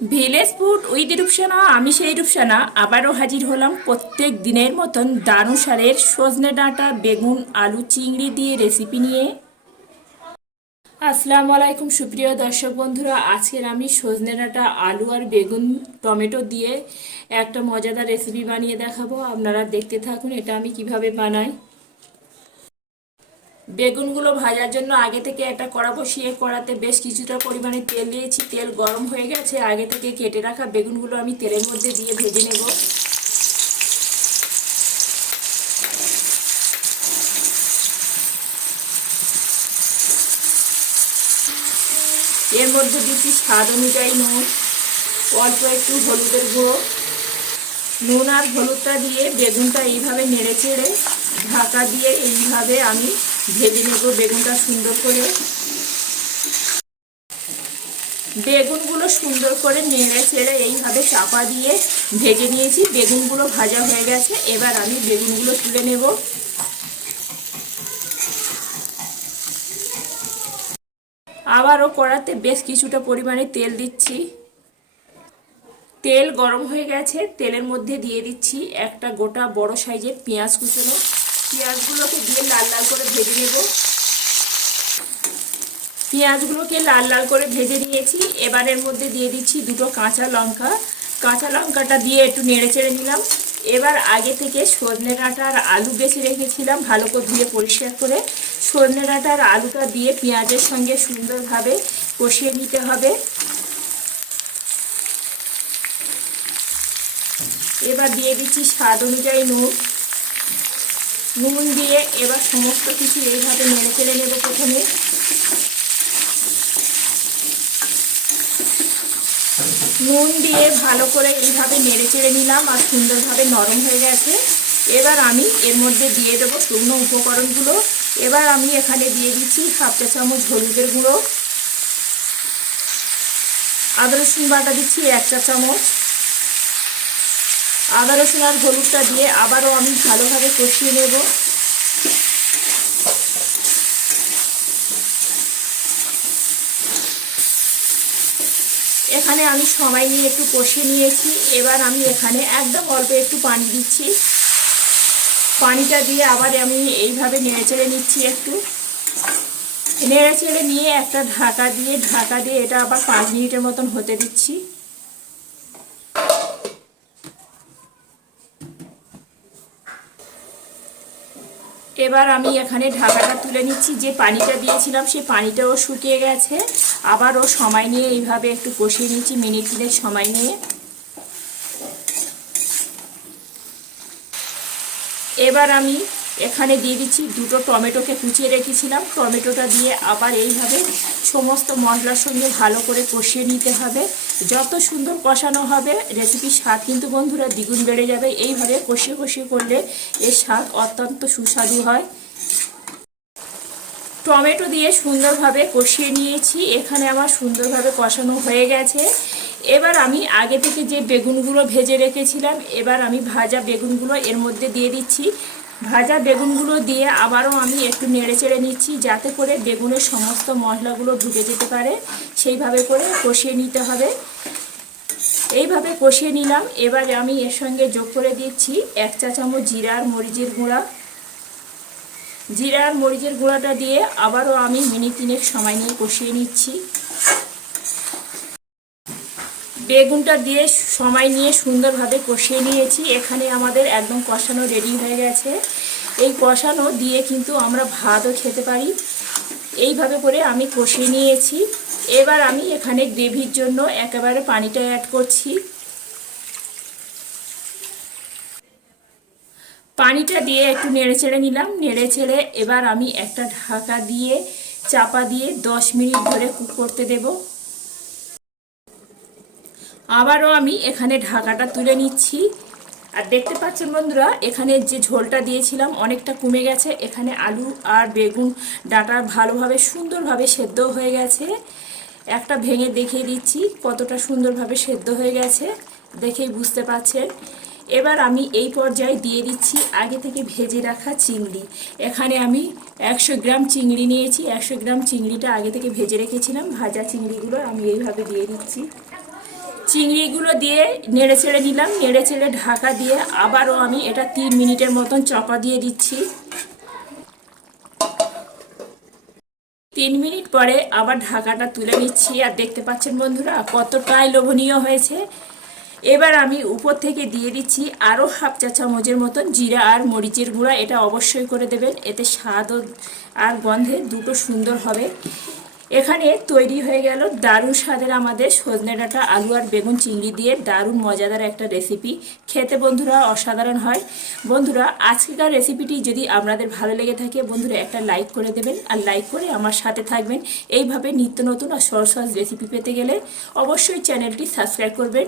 Village food with Rupsana আমি সেই রূপসানা আবারও হাজির হলাম প্রত্যেক দিনের মতন দানুসারের সজনে ডাঁটা, বেগুন, আলু, চিংড়ি দিয়ে রেসিপি নিয়ে। আসসালামু আলাইকুম সুপ্রিয় দর্শক বন্ধুরা, আজকের আমি সজনে ডাঁটা, আলু আর বেগুন, টমেটো দিয়ে একটা মজাদার রেসিপি বানিয়ে দেখাবো। আপনারা দেখতে থাকুন এটা আমি কীভাবে বানাই। বেগুনগুলো ভাজার জন্য আগে থেকে একটা কড়া বসিয়ে কড়াতে বেশ কিছুটা পরিমাণে তেল দিয়েছি। তেল গরম হয়ে গেছে। আগে থেকে কেটে রাখা বেগুনগুলো আমি তেলের মধ্যে দিয়ে ভেজে নেব। এর মধ্যে দিচ্ছি স্বাদ অনুযায়ী নুন, অল্প একটু হলুদের গুঁড়ো। নুন আর হলুদটা দিয়ে বেগুনটা এইভাবে নেড়ে চেড়ে ঢাকা দিয়ে এইভাবে আমি ভেজে নেব বেগুনটা সুন্দর করে। বেগুনগুলো সুন্দর করে নেড়ে চেড়ে এইভাবে চাপা দিয়ে ভেজে নিয়েছি। বেগুনগুলো ভাজা হয়ে গেছে, এবার আমি বেগুনগুলো তুলে নেব। আবারও কড়াতে বেশ কিছুটা পরিমাণে তেল দিচ্ছি। তেল গরম হয়ে গেছে, তেলের মধ্যে দিয়ে দিচ্ছি একটা গোটা বড় সাইজের পেঁয়াজ কুচোনো। পেঁয়াজগুলোকে দিয়ে লাল লাল করে ভেজে নেব। পেঁয়াজগুলোকে লাল লাল করে ভেজে নিয়েছি। এবারের মধ্যে দিয়ে দিচ্ছি দুটো কাঁচা লঙ্কা। কাঁচা লঙ্কাটা দিয়ে একটু নেড়ে চেড়ে নিলাম। এবার আগে থেকে সজনে ডাঁটা আর আলু বেছে রেখেছিলাম ভালো করে ধুয়ে পরিষ্কার করে। সজনে ডাঁটা আর আলুটা দিয়ে পেঁয়াজের সঙ্গে সুন্দরভাবে কষিয়ে নিতে হবে। এবার দিয়ে দিচ্ছি স্বাদ অনুযায়ী নুন। নুন দিয়ে এবার সমস্ত কিছু এইভাবে নেড়ে চেড়ে নেব প্রথমে। নুন দিয়ে ভালো করে এইভাবে নেড়ে চেড়ে নিলাম আর সুন্দরভাবে নরম হয়ে গেছে। এবার আমি এর মধ্যে দিয়ে দেবো শুকনো উপকরণগুলো। এবার আমি এখানে দিয়ে দিচ্ছি হাফ চা চামচ হলুদের গুঁড়ো। আদা রসুন বাটা দিচ্ছি এক চা চামচ। আদা রসুন আর হলুদটা দিয়ে আবারও আমি ভালোভাবে কষিয়ে নেব। এখানে আমি সময় নিয়ে একটু কষিয়ে নিয়েছি। এবার আমি এখানে একদম অল্প একটু পানি দিচ্ছি। পানিটা দিয়ে আবার আমি এইভাবে নেড়ে চেড়ে নিচ্ছি একটু। নেড়ে চেড়ে নিয়ে একটা ঢাকা দিয়ে ঢাকা দিয়ে এটা আবার পাঁচ মিনিটের মতন হতে দিচ্ছি। এবার আমি এখানে ঢাকাটা তুলে নিচ্ছি। যে পানিটা দিয়েছিলাম সেই পানিটাও শুকিয়ে গেছে। আবারও সময় নিয়ে এইভাবে একটু কষিয়ে নিচ্ছি, মিনিট তিনের সময় নিয়ে। এবার আমি এখানে দিয়ে দিচ্ছি দুটো টমেটোকে কুচিয়ে রেখেছিলাম। টমেটোটা দিয়ে আবার এইভাবে সমস্ত মশলার সঙ্গে ভালো করে কষিয়ে নিতে হবে। যত সুন্দর কষানো হবে রেসিপির স্বাদ কিন্তু বন্ধুরা দ্বিগুণ বেড়ে যাবে। এইভাবে কষিয়ে কষিয়ে করলে এর স্বাদ অত্যন্ত সুস্বাদু হয়। টমেটো দিয়ে সুন্দরভাবে কষিয়ে নিয়েছি। এখানে আমার সুন্দরভাবে কষানো হয়ে গেছে। এবার আমি আগে থেকে যে বেগুনগুলো ভেজে রেখেছিলাম, এবার আমি ভাজা বেগুনগুলো এর মধ্যে দিয়ে দিচ্ছি। ভাজা বেগুনগুলো দিয়ে আবারও আমি একটু নেড়ে চেড়ে নিচ্ছি, যাতে করে বেগুনের সমস্ত মশলাগুলো ঢুকে যেতে পারে। সেইভাবে করে কষিয়ে নিতে হবে। এইভাবে কষিয়ে নিলাম। এবারে আমি এর সঙ্গে যোগ করে দিচ্ছি এক চা চামচ জিরার মরিচের গুঁড়া। জিরার মরিচের গুঁড়াটা দিয়ে আবারও আমি মিনিট তিনেক সময় নিয়ে কষিয়ে নিচ্ছি। বেগুনটা দিয়ে সময় নিয়ে সুন্দরভাবে কষিয়ে নিয়েছি। এখানে আমাদের একদম কষানো রেডি হয়ে গেছে। এই কষানো দিয়ে কিন্তু আমরা ভাতও খেতে পারি। এইভাবে করে আমি কষিয়ে নিয়েছি। এবার আমি এখানে গ্রেভির জন্য একেবারে পানিটা অ্যাড করছি। পানিটা দিয়ে একটু নেড়ে চেড়ে নিলাম। নেড়ে চেড়ে এবার আমি একটা ঢাকা দিয়ে, চাপা দিয়ে দশ মিনিট ধরে কুক করতে দেবো। আবারও আমি এখানে ঢাকাটা তুলে নিচ্ছি। আর দেখতে পাচ্ছেন বন্ধুরা, এখানে যে ঝোলটা দিয়েছিলাম অনেকটা কমে গেছে। এখানে আলু আর বেগুন ডাটা ভালোভাবে সুন্দরভাবে সেদ্ধ হয়ে গেছে। একটা ভেঙে দেখিয়ে দিচ্ছি কতটা সুন্দরভাবে সেদ্ধ হয়ে গেছে, দেখেই বুঝতে পাচ্ছেন। এবার আমি এই পর্যায়ে দিয়ে দিচ্ছি আগে থেকে ভেজে রাখা চিংড়ি। এখানে আমি একশো গ্রাম চিংড়ি নিয়েছি। একশো গ্রাম চিংড়িটা আগে থেকে ভেজে রেখেছিলাম। ভাজা চিংড়িগুলো আমি এইভাবে দিয়ে দিচ্ছি। চিংড়িগুলো দিয়ে নেড়ে ছেড়ে দিলাম নেড়ে ছেড়ে ঢাকা দিয়ে আবারও আমি এটা তিন মিনিটের মতন চপা দিয়ে দিচ্ছি। তিন মিনিট পরে আবার ঢাকাটা তুলে নিচ্ছি, আর দেখতে পাচ্ছেন বন্ধুরা কতটাই লোভনীয় হয়েছে। এবার আমি উপর থেকে দিয়ে দিচ্ছি আরও হাফ চা চামচের মতন জিরা আর মরিচের গুঁড়া, এটা অবশ্যই করে দেবেন, এতে স্বাদ আর গন্ধে দুটো সুন্দর হবে। এখানে তৈরি হয়ে গেল দারুণ স্বাদের আমাদের সজনে ডাঁটা, আলু আর বেগুন চিংড়ি দিয়ে দারুণ মজাদার একটা রেসিপি খেতে বন্ধুরা অসাধারণ হয়। বন্ধুরা, আজকেকার রেসিপিটি যদি আপনাদের ভালো লেগে থাকে, বন্ধুরা একটা লাইক করে দেবেন আর লাইক করে আমার সাথে থাকবেন। এইভাবে নিত্য নতুন আর সহজ রেসিপি পেতে গেলে অবশ্যই চ্যানেলটি সাবস্ক্রাইব করবেন।